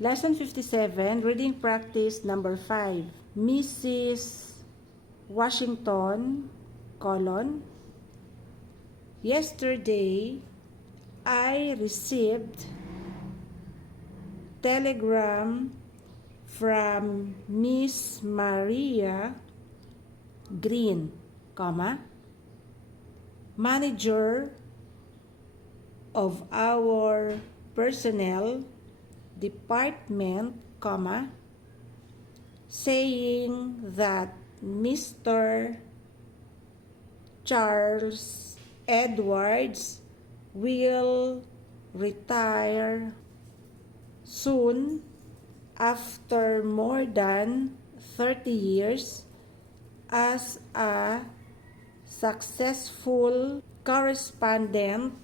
Lesson 57, reading practice number 5. Mrs. Washington, colon. Yesterday, I received telegram from Miss Maria Green, comma, manager of our personnel department, comma, saying that Mr. Charles Edwards will retire soon after more than 30 years as a successful correspondent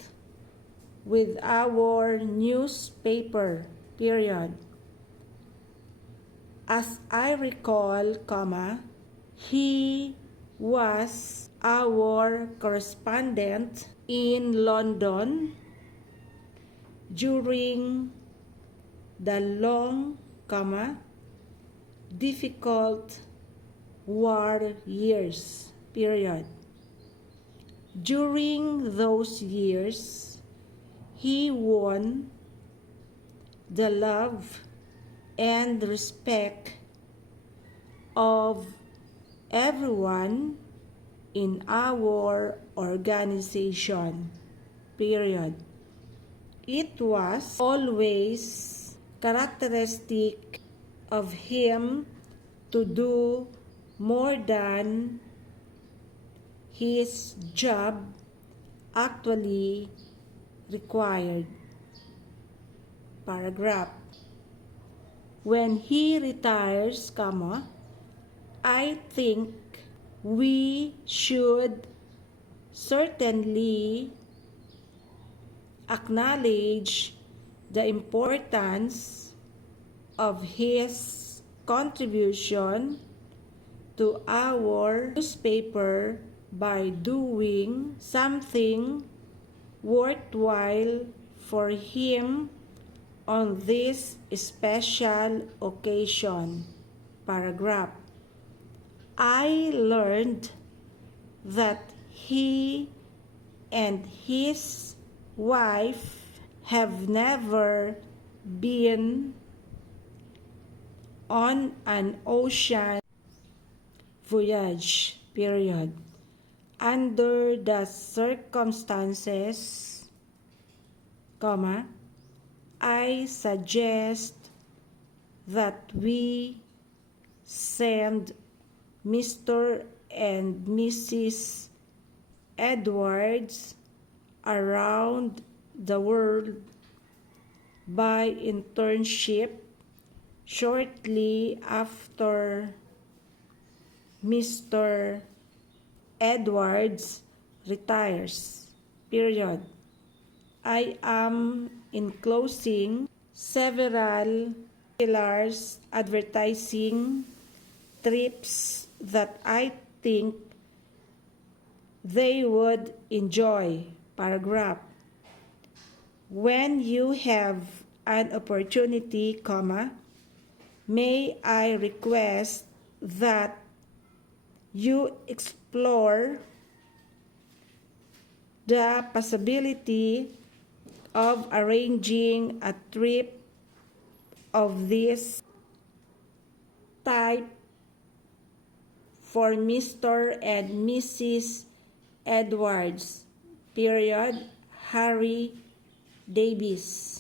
with our newspaper, period. As I recall, comma, he was our correspondent in London during the long, comma, difficult war years, period. During those years, he won the love and respect of everyone in our organization, period. It was always characteristic of him to do more than his job actually required. Paragraph. When he retires, comma, I think we should certainly acknowledge the importance of his contribution to our newspaper by doing something worthwhile for him on this special occasion. Paragraph. I learned that he and his wife have never been on an ocean voyage, period. Under the circumstances, comma, I suggest that we send Mr. and Mrs. Edwards around the world by internship shortly after Mr. Edwards retires, period. I am enclosing several pillars advertising trips that I think they would enjoy. Paragraph. When you have an opportunity, comma, may I request that you explore the possibility of arranging a trip of this type for Mr. and Mrs. Edwards, period. Harry Davis.